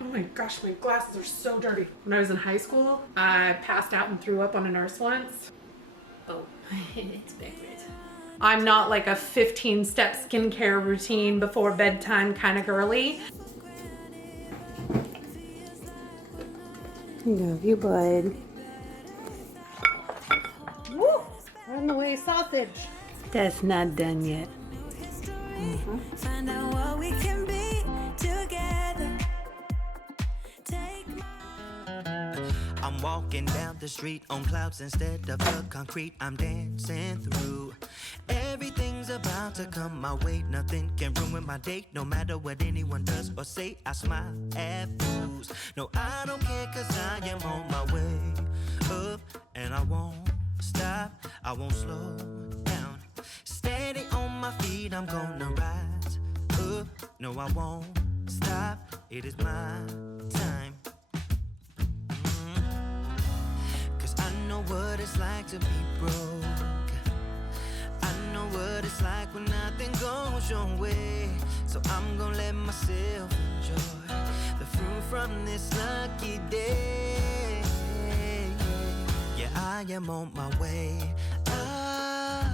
Oh my gosh, my glasses are so dirty. When I was in high school, I passed out and threw up on a nurse once. Oh, it's backwards. I'm not like a 15-step skincare routine before bedtime kind of girly. Love you, bud. Woo! On the way, sausage. That's not done yet. Find out what we can be together. I'm walking down the street on clouds instead of the concrete I'm dancing through. Everything's about to come my way. Nothing can ruin my day. No matter what anyone does or say, I smile at fools. No, I don't care, cause I am on my way up. And I won't stop, I won't slow down. Steady on my feet, I'm gonna rise up. No, I won't stop, it is my time. I know what it's like to be broke. I know what it's like when nothing goes your way. So I'm gonna let myself enjoy the fruit from this lucky day. Yeah, I am on my way up.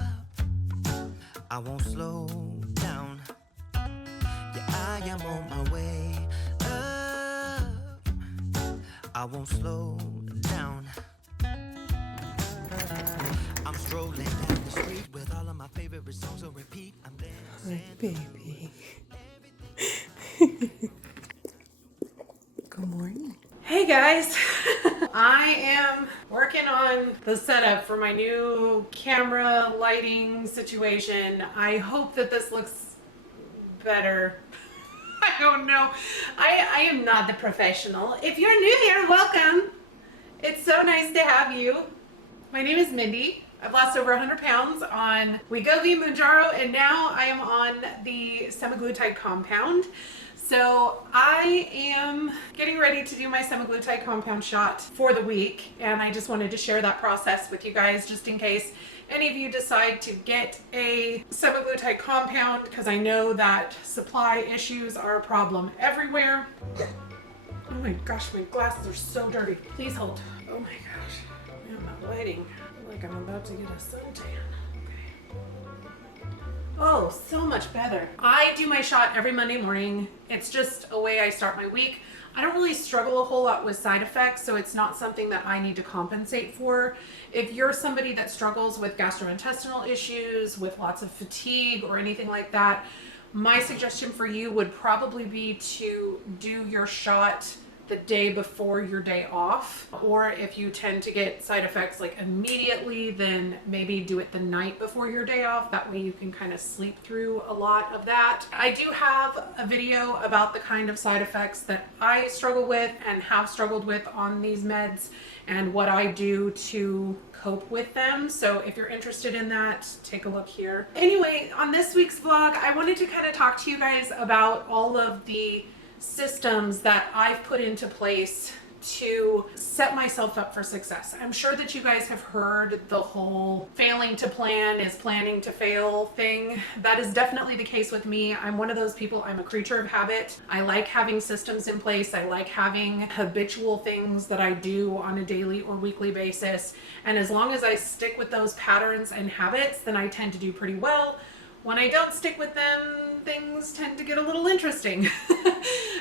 I won't slow down. Yeah, I am on my way up. I won't slow down. I'm strolling down the street with all of my favorite songs on repeat. I'm dancing. Hi, baby. Good morning. Hey guys, I am working on the setup for my new camera lighting situation. I hope that this looks better. I don't know. I am not the professional. If you're new here, welcome. It's so nice to have you. My name is Mindy. I've lost over 100 pounds on Wegovy and Mounjaro, and now I am on the semaglutide compound. So I am getting ready to do my semaglutide compound shot for the week, and I just wanted to share that process with you guys just in case any of you decide to get a semaglutide compound, because I know that supply issues are a problem everywhere. Oh my gosh, my glasses are so dirty. Please hold. Oh my gosh. Man, that lighting. I feel like I'm about to get a suntan. Oh, so much better. I do my shot every Monday morning. It's just a way I start my week. I don't really struggle a whole lot with side effects, so it's not something that I need to compensate for. If you're somebody that struggles with gastrointestinal issues, with lots of fatigue or anything like that, my suggestion for you would probably be to do your shot the day before your day off, or if you tend to get side effects like immediately, then maybe do it the night before your day off. That way you can kind of sleep through a lot of that. I do have a video about the kind of side effects that I struggle with and have struggled with on these meds and what I do to cope with them. So if you're interested in that, take a look here. Anyway, on this week's vlog, I wanted to kind of talk to you guys about all of the systems that I've put into place to set myself up for success. I'm sure that you guys have heard the whole failing to plan is planning to fail thing. That is definitely the case with me. I'm one of those people, I'm a creature of habit. I like having systems in place. I like having habitual things that I do on a daily or weekly basis. And as long as I stick with those patterns and habits, then I tend to do pretty well. When I don't stick with them, things tend to get a little interesting.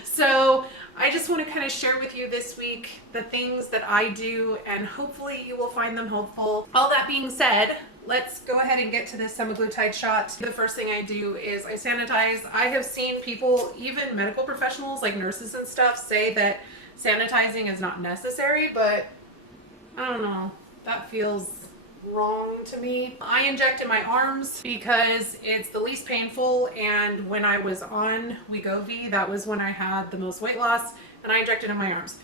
So I just want to kind of share with you this week the things that I do, and hopefully you will find them helpful. All that being said, let's go ahead and get to this semaglutide shot. The first thing I do is I sanitize. I have seen people, even medical professionals like nurses and stuff, say that sanitizing is not necessary, but I don't know. That feels wrong to me. I inject in my arms because it's the least painful, and when I was on Wegovy, that was when I had the most weight loss, and I injected in my arms.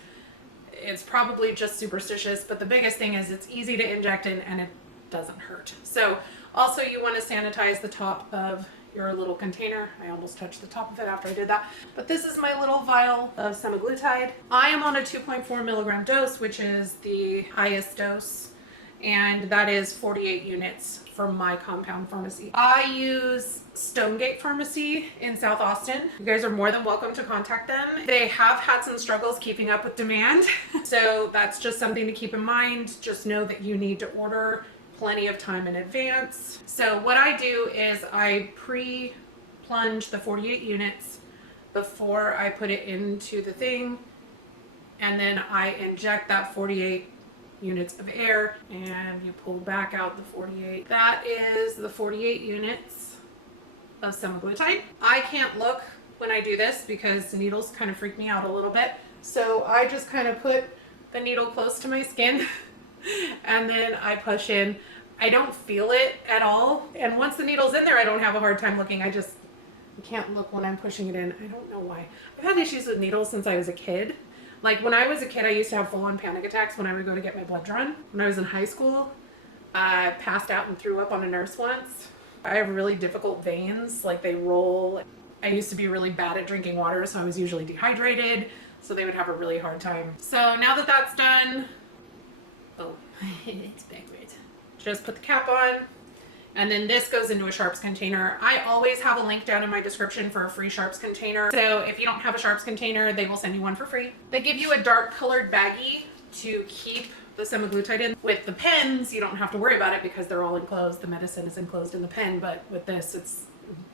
It's probably just superstitious, but the biggest thing is it's easy to inject in and it doesn't hurt. So also you want to sanitize the top of your little container. I almost touched the top of it after I did that. But this is my little vial of semaglutide. I am on a 2.4 milligram dose, which is the highest dose, and that is 48 units from my compound pharmacy. I use Stonegate Pharmacy in South Austin. You guys are more than welcome to contact them. They have had some struggles keeping up with demand. So that's just something to keep in mind. Just know that you need to order plenty of time in advance. So what I do is I pre-plunge the 48 units before I put it into the thing. And then I inject that 48 units of air and you pull back out the 48. That is the 48 units of semaglutide. I can't look when I do this because the needles kind of freak me out a little bit. So I just kind of put the needle close to my skin and then I push in. I don't feel it at all. And once the needle's in there, I don't have a hard time looking. I can't look when I'm pushing it in. I don't know why. I've had issues with needles since I was a kid. Like when I was a kid, I used to have full-on panic attacks when I would go to get my blood drawn. When I was in high school, I passed out and threw up on a nurse once. I have really difficult veins, like they roll. I used to be really bad at drinking water, so I was usually dehydrated, so they would have a really hard time. So now that that's done, Oh, it's backwards. just put the cap on. And then this goes into a Sharps container. I always have a link down in my description for a free Sharps container. So if you don't have a Sharps container, they will send you one for free. They give you a dark colored baggie to keep the semaglutide in. With the pens, you don't have to worry about it because they're all enclosed. The medicine is enclosed in the pen, but with this, it's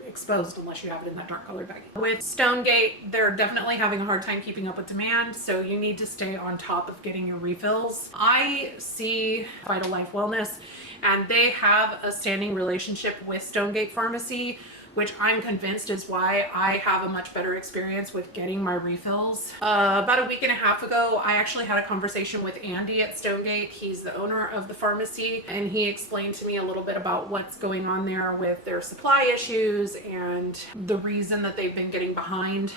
exposed unless you have it in that dark colored baggie. With Stonegate, they're definitely having a hard time keeping up with demand, so you need to stay on top of getting your refills. I see Vital Life Wellness, and they have a standing relationship with Stonegate Pharmacy, which I'm convinced is why I have a much better experience with getting my refills. About a week and a half ago, I actually had a conversation with Andy at Stonegate. He's the owner of the pharmacy, and he explained to me a little bit about what's going on there with their supply issues and the reason that they've been getting behind.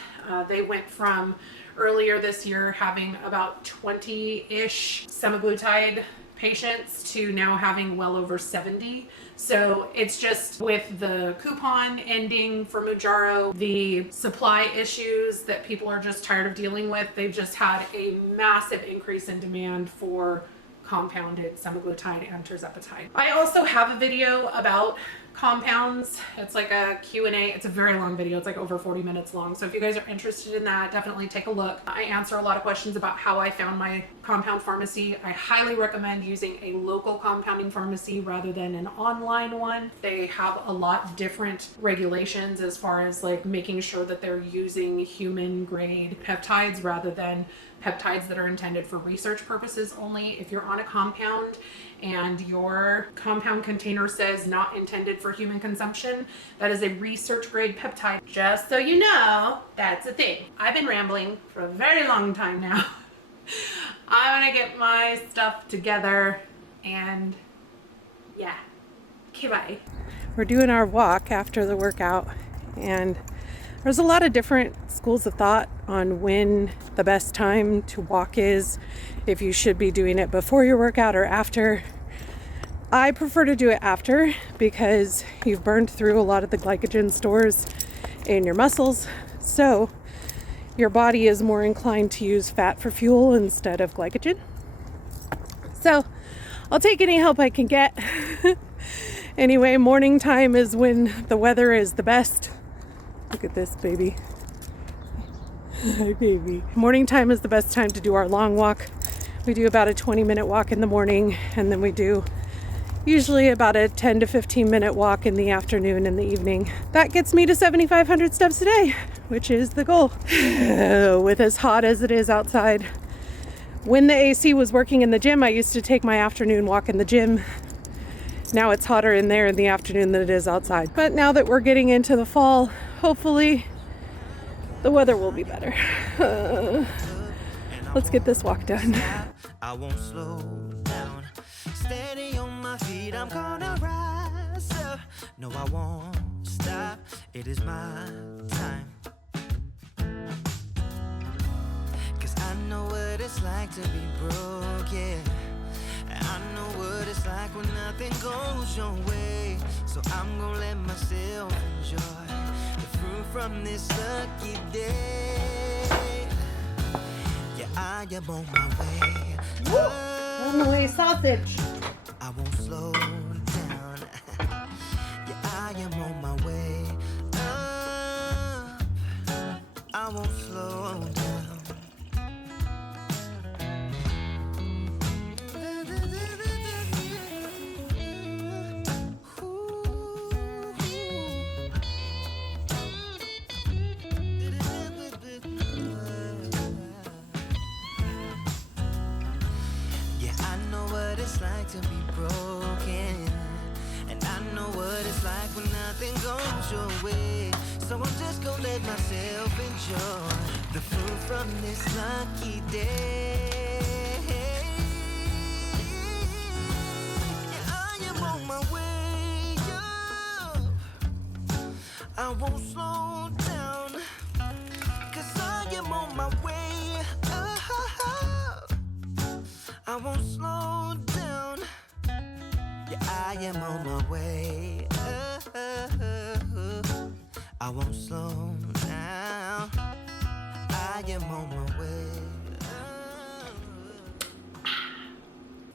They went from earlier this year having about 20-ish semaglutide patients to now having well over 70. So it's just with the coupon ending for Mounjaro, the supply issues that people are just tired of dealing with, they've just had a massive increase in demand for compounded semaglutide and tirzepatide. I also have a video about compounds. It's like a Q&A. It's a very long video. It's like over 40 minutes long. So if you guys are interested in that, definitely take a look. I answer a lot of questions about how I found my compound pharmacy. I highly recommend using a local compounding pharmacy rather than an online one. They have a lot different regulations as far as like making sure that they're using human grade peptides rather than peptides that are intended for research purposes only. If you're on a compound and your compound container says not intended for human consumption, that is a research grade peptide. Just so you know, that's a thing. I've been rambling for a very long time now. I'm gonna get my stuff together and yeah, okay, bye. We're doing our walk after the workout, and there's a lot of different schools of thought on when the best time to walk is, if you should be doing it before your workout or after. I prefer to do it after because you've burned through a lot of the glycogen stores in your muscles, so your body is more inclined to use fat for fuel instead of glycogen. So I'll take any help I can get. Anyway, morning time is when the weather is the best. Look at this baby. Hi baby. Morning time is the best time to do our long walk. We do about a 20-minute walk in the morning, and then we do usually about a 10 to 15 minute walk in the afternoon and the evening. That gets me to 7,500 steps a day, which is the goal. With as hot as it is outside. When the AC was working in the gym, I used to take my afternoon walk in the gym. Now it's hotter in there in the afternoon than it is outside. But now that we're getting into the fall, hopefully the weather will be better. Let's get this walk done. I won't slow down. Steady on my feet, I'm gonna rise up. No, I won't stop. It is my time. 'Cause I know what it's like to be broke, yeah. I know what it's like when nothing goes your way. So I'm gonna let myself enjoy the fruit from this lucky day. Yeah, I am on my way. On the way, sausage. I won't slow down. Yeah, I am on my way. won't slow down. Yeah, I know what it's like to be broken, and I know what it's like when nothing goes your way. So I'm just gonna let myself enjoy the fruit from this lucky day. Yeah, I am on my way up. I won't slow down, 'cause I am on my way up. I won't slow down. Yeah, I am on my way up. I won't slow down. I am on my way up.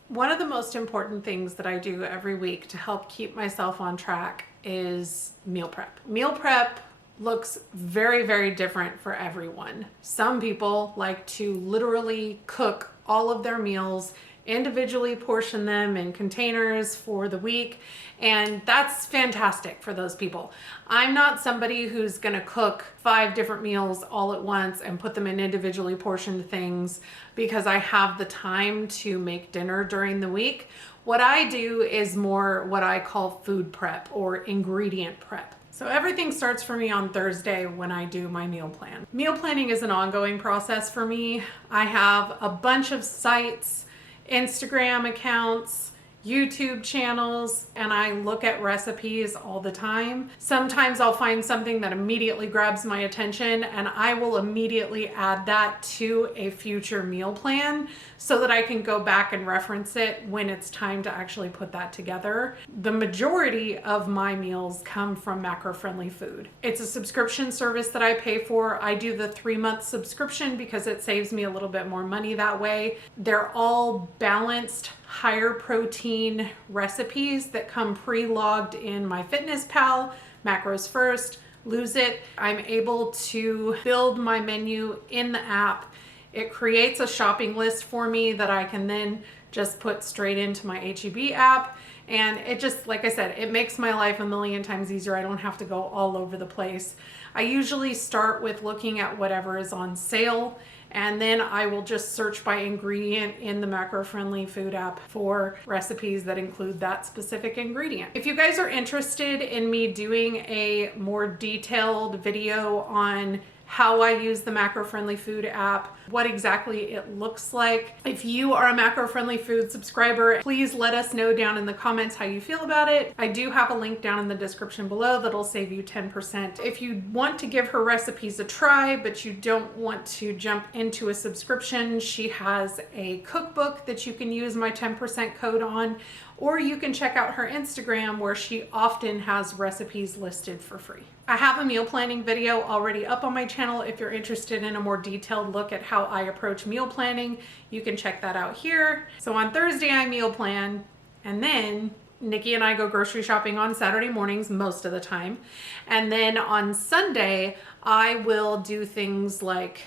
One of the most important things that I do every week to help keep myself on track is meal prep. Meal prep looks very, very different for everyone. Some people like to literally cook all of their meals, individually portion them in containers for the week, and that's fantastic for those people. I'm not somebody who's gonna cook 5 different meals all at once and put them in individually portioned things because I have the time to make dinner during the week. What I do is more what I call food prep or ingredient prep. So everything starts for me on Thursday when I do my meal plan. Meal planning is an ongoing process for me. I have a bunch of sites, Instagram accounts, YouTube channels, and I look at recipes all the time. Sometimes I'll find something that immediately grabs my attention and I will immediately add that to a future meal plan so that I can go back and reference it when it's time to actually put that together. The majority of my meals come from macro-friendly food. It's a subscription service that I pay for. I do the 3-month subscription because it saves me a little bit more money that way. They're all balanced, higher protein recipes that come pre-logged in MyFitnessPal, Macros First, Lose It. I'm able to build my menu in the app. It creates a shopping list for me that I can then just put straight into my HEB app. And it just, like I said, it makes my life a million times easier. I don't have to go all over the place. I usually start with looking at whatever is on sale, and then I will just search by ingredient in the macro-friendly food app for recipes that include that specific ingredient. If you guys are interested in me doing a more detailed video on how I use the macro-friendly food app, what exactly it looks like. If you are a macro-friendly food subscriber, please let us know down in the comments how you feel about it. I do have a link down in the description below that'll save you 10%. If you want to give her recipes a try, but you don't want to jump into a subscription, she has a cookbook that you can use my 10% code on, or you can check out her Instagram where she often has recipes listed for free. I have a meal planning video already up on my channel. If you're interested in a more detailed look at how I approach meal planning, you can check that out here. So on Thursday, I meal plan, and then Nikki and I go grocery shopping on Saturday mornings most of the time. And then on Sunday, I will do things like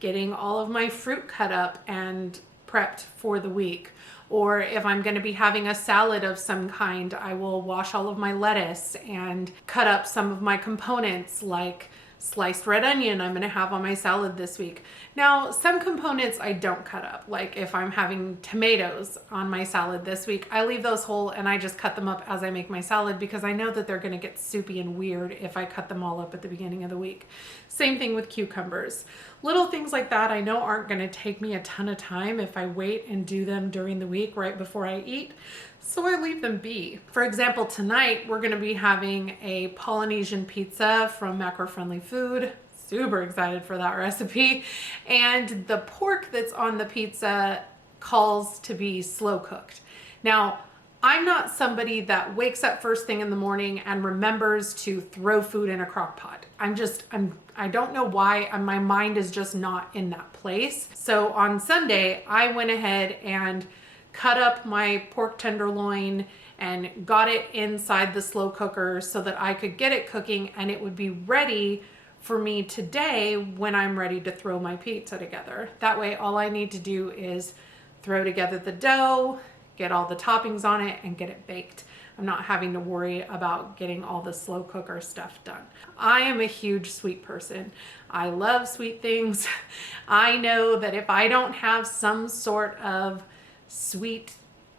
getting all of my fruit cut up and prepped for the week. Or if I'm going to be having a salad of some kind, I will wash all of my lettuce and cut up some of my components, like sliced red onion I'm going to have on my salad this week. Now, some components I don't cut up. Like if I'm having tomatoes on my salad this week, I leave those whole and I just cut them up as I make my salad because I know that they're going to get soupy and weird if I cut them all up at the beginning of the week. Same thing with cucumbers. Little things like that I know aren't going to take me a ton of time if I wait and do them during the week right before I eat. So I leave them be. For example, tonight we're going to be having a Polynesian pizza from Macro Friendly Food. Super excited for that recipe. And the pork that's on the pizza calls to be slow cooked. Now, I'm not somebody that wakes up first thing in the morning and remembers to throw food in a crock pot. I don't know why, my mind is just not in that place. So on Sunday, I went ahead and cut up my pork tenderloin and got it inside the slow cooker so that I could get it cooking and it would be ready for me today when I'm ready to throw my pizza together. That way, all I need to do is throw together the dough, get all the toppings on it, and get it baked. I'm not having to worry about getting all the slow cooker stuff done. I am a huge sweet person. I love sweet things. I know that if I don't have some sort of sweet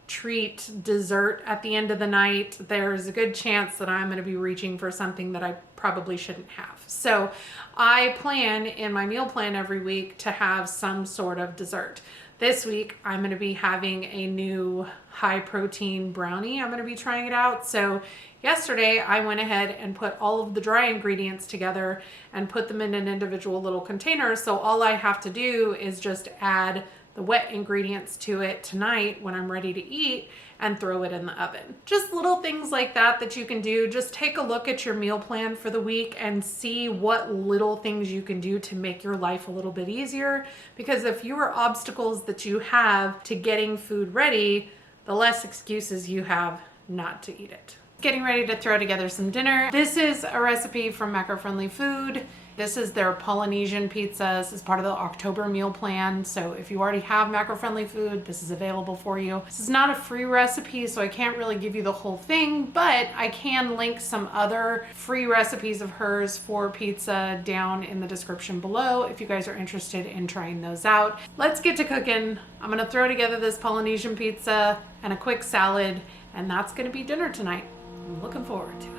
treat dessert at the end of the night, there's a good chance that I'm going to be reaching for something that I probably shouldn't have. So I plan in my meal plan every week to have some sort of dessert. This week, I'm going to be having a new high protein brownie. I'm going to be trying it out. So yesterday, I went ahead and put all of the dry ingredients together and put them in an individual little container. So all I have to do is just add the wet ingredients to it tonight when I'm ready to eat and throw it in the oven. Just little things like that you can do. Just take a look at your meal plan for the week and see what little things you can do to make your life a little bit easier. Because the fewer obstacles that you have to getting food ready, the less excuses you have not to eat it. Getting ready to throw together some dinner. This is a recipe from Macro Friendly Food. This is their Polynesian Pizza. This is part of the October meal plan. So if you already have Macro Friendly Food, this is available for you. This is not a free recipe, so I can't really give you the whole thing, but I can link some other free recipes of hers for pizza down in the description below if you guys are interested in trying those out. Let's get to cooking. I'm gonna throw together this Polynesian pizza and a quick salad, and that's gonna be dinner tonight. I'm looking forward to it.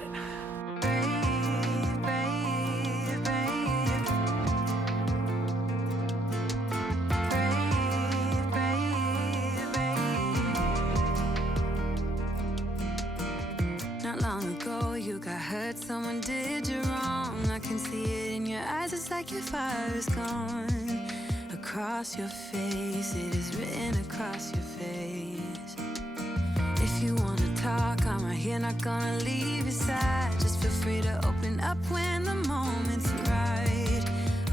Someone did you wrong. I can see it in your eyes. It's like your fire is gone. Across your face, it is written across your face. If you wanna talk, I'm right here, not gonna leave your side. Just feel free to open up when the moment's right.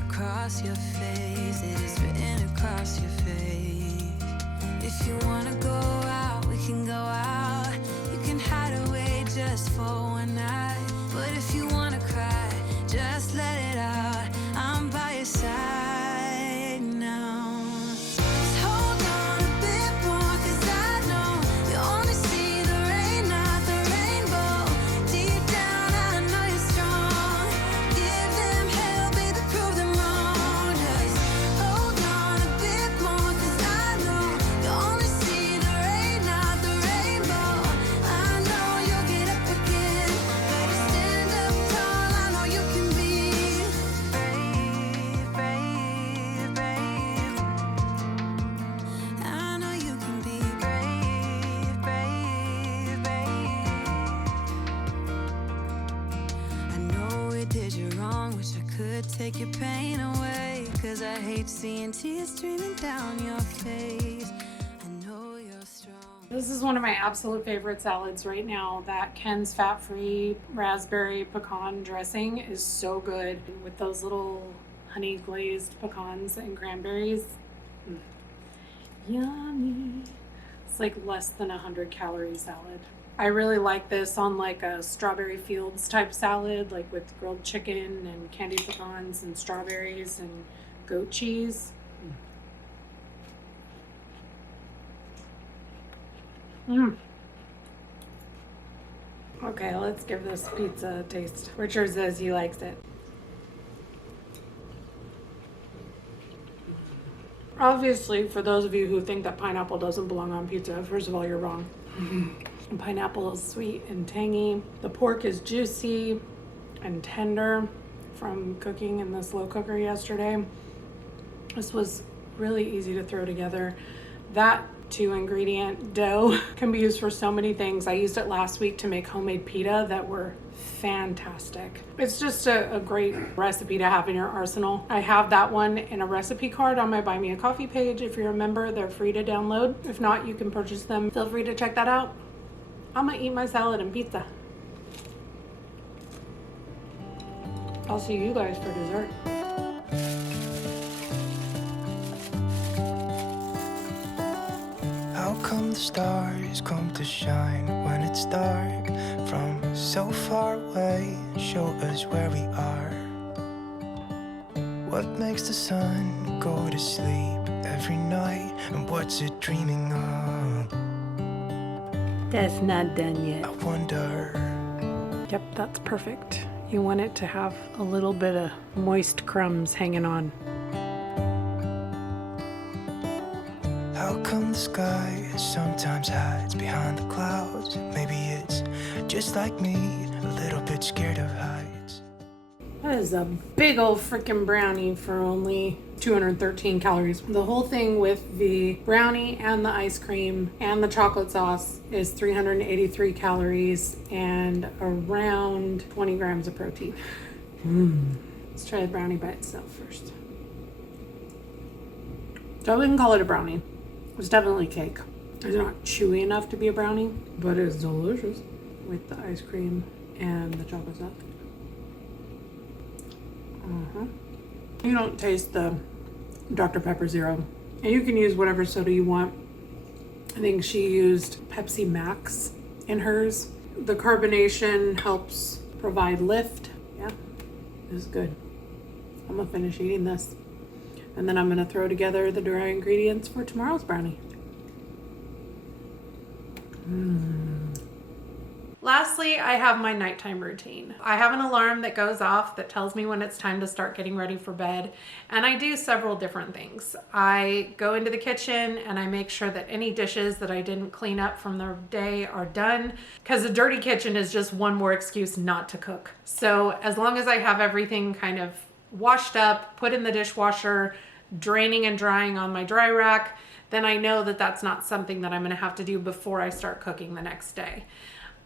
Across your face, it is written across your face. If you wanna go out, we can go out. You can hide away just for one night. But if you wanna cry, just let it out. I'm by your side now. Just hold on a bit more, 'cause I know you only see the rain, not the rainbow. Deep down, I know you're strong. Give them hell, baby, prove them wrong. Just hold on a bit more, 'cause I know you only see the rain, not the rainbow. I know you'll get up again. Better stand up tall, I know you can be brave, brave, brave. I know you can be brave, brave, brave. I know it did you wrong, wish I could take your pain away. 'Cause I hate seeing tears streaming down your face. I know you're strong. This is one of my absolute favorite salads right now. That Ken's fat-free raspberry pecan dressing is so good with those little honey glazed pecans and cranberries. Yummy. It's like less than 100 calorie salad. I really like this on like a strawberry fields type salad, like with grilled chicken and candied pecans and strawberries and goat cheese. Okay, let's give this pizza a taste. Richard says he likes it. Obviously, for those of you who think that pineapple doesn't belong on pizza, first of all, you're wrong. Pineapple is sweet and tangy. The pork is juicy and tender from cooking in the slow cooker yesterday. This was really easy to throw together. That 2-ingredient dough can be used for so many things. I used it last week to make homemade pita that were fantastic. It's just a great recipe to have in your arsenal. I have that one in a recipe card on my Buy Me a Coffee page. If you're a member, they're free to download. If not, you can purchase them. Feel free to check that out. I'm gonna eat my salad and pizza. I'll see you guys for dessert. How come the stars come to shine when it's dark from so far away? Show us where we are. What makes the sun go to sleep every night? And what's it dreaming of? That's not done I yet. wonder. Yep, that's perfect. You want it to have a little bit of moist crumbs hanging on. How come the sky sometimes hides behind the clouds? Maybe it's just like me, a little bit scared of heights. That is a big old freaking brownie for only 213 calories. The whole thing with the brownie and the ice cream and the chocolate sauce is 383 calories and around 20 grams of protein. Let's try the brownie by itself first. So I wouldn't call it a brownie. It's definitely cake. It's not chewy enough to be a brownie, but it's delicious with the ice cream and the chocolate sauce. You don't taste the Dr. Pepper Zero. And you can use whatever soda you want. I think she used Pepsi Max in hers. The carbonation helps provide lift. Yeah, this is good. I'm gonna finish eating this. And then I'm gonna throw together the dry ingredients for tomorrow's brownie. Lastly, I have my nighttime routine. I have an alarm that goes off that tells me when it's time to start getting ready for bed, and I do several different things. I go into the kitchen and I make sure that any dishes that I didn't clean up from the day are done, because a dirty kitchen is just one more excuse not to cook. So as long as I have everything kind of washed up, put in the dishwasher, draining and drying on my dry rack, then I know that that's not something that I'm gonna have to do before I start cooking the next day.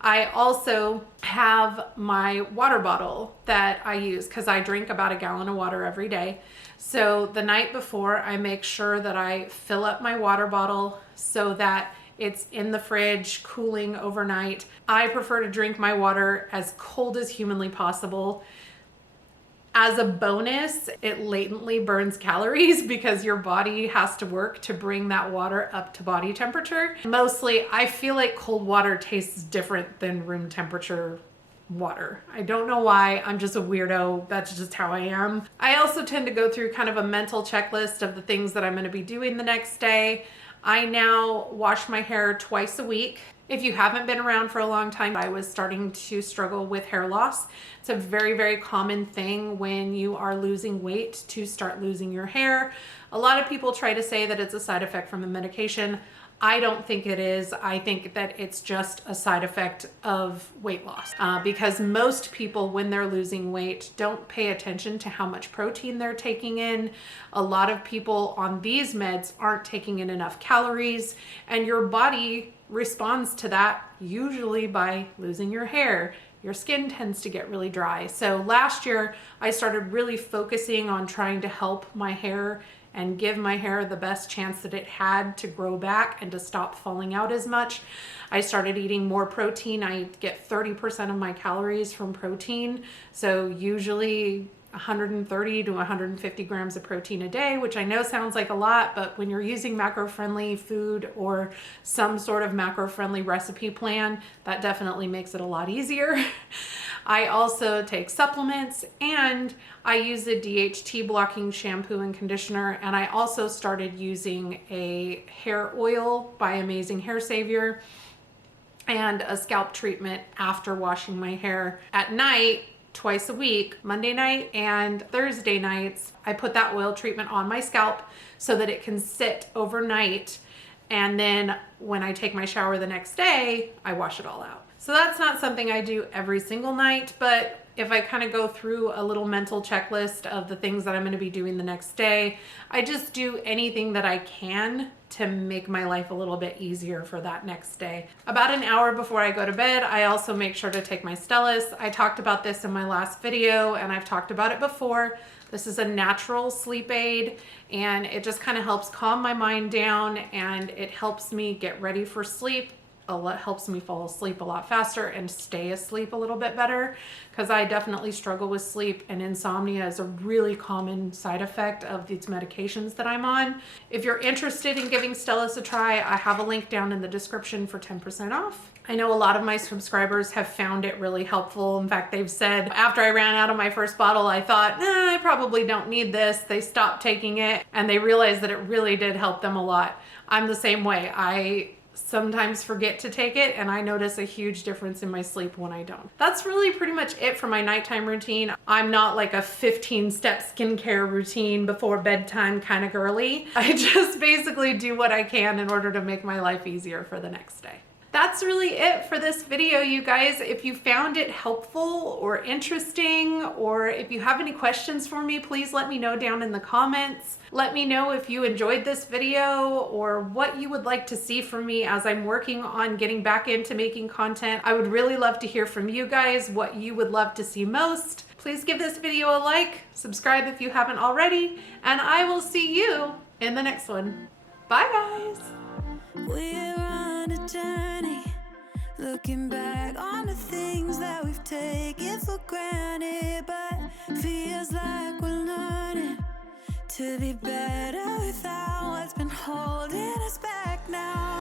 I also have my water bottle that I use because I drink about a gallon of water every day. So the night before, I make sure that I fill up my water bottle so that it's in the fridge cooling overnight. I prefer to drink my water as cold as humanly possible. As a bonus, it latently burns calories because your body has to work to bring that water up to body temperature. Mostly, I feel like cold water tastes different than room temperature water. I don't know why. I'm just a weirdo. That's just how I am. I also tend to go through kind of a mental checklist of the things that I'm going to be doing the next day. I now wash my hair twice a week. If you haven't been around for a long time, I was starting to struggle with hair loss. It's a very, very common thing when you are losing weight to start losing your hair. A lot of people try to say that it's a side effect from the medication. I don't think it is. I think that it's just a side effect of weight loss because most people, when they're losing weight, don't pay attention to how much protein they're taking in. A lot of people on these meds aren't taking in enough calories, and your body responds to that usually by losing your hair. Your skin tends to get really dry. So last year, I started really focusing on trying to help my hair and give my hair the best chance that it had to grow back and to stop falling out as much. I started eating more protein. I get 30% of my calories from protein. So usually 130 to 150 grams of protein a day, which I know sounds like a lot, but when you're using macro-friendly food or some sort of macro-friendly recipe plan, that definitely makes it a lot easier. I also take supplements, and I use a DHT blocking shampoo and conditioner, and I also started using a hair oil by Amazing Hair Savior and a scalp treatment after washing my hair at night twice a week, Monday night and Thursday nights. I put that oil treatment on my scalp so that it can sit overnight, and then when I take my shower the next day, I wash it all out. So that's not something I do every single night, but if I kind of go through a little mental checklist of the things that I'm going to be doing the next day, I just do anything that I can to make my life a little bit easier for that next day. About an hour before I go to bed, I also make sure to take my Stellus. I talked about this in my last video, and I've talked about it before. This is a natural sleep aid, and it just kind of helps calm my mind down, and it helps me get ready for sleep helps me fall asleep a lot faster and stay asleep a little bit better, because I definitely struggle with sleep, and insomnia is a really common side effect of these medications that I'm on. If you're interested in giving Stellus a try, I have a link down in the description for 10% off. I know a lot of my subscribers have found it really helpful. In fact, they've said after I ran out of my first bottle, I thought, I probably don't need this. They stopped taking it and they realized that it really did help them a lot. I'm the same way. I sometimes forget to take it and I notice a huge difference in my sleep when I don't. That's really pretty much it for my nighttime routine. I'm not like a 15-step skincare routine before bedtime kind of girly. I just basically do what I can in order to make my life easier for the next day. That's really it for this video, you guys. If you found it helpful or interesting, or if you have any questions for me, please let me know down in the comments. Let me know if you enjoyed this video or what you would like to see from me as I'm working on getting back into making content. I would really love to hear from you guys what you would love to see most. Please give this video a like, subscribe if you haven't already, and I will see you in the next one. Bye, guys. We're on a journey, looking back on the things that we've taken for granted, but feels like we're learning to be better without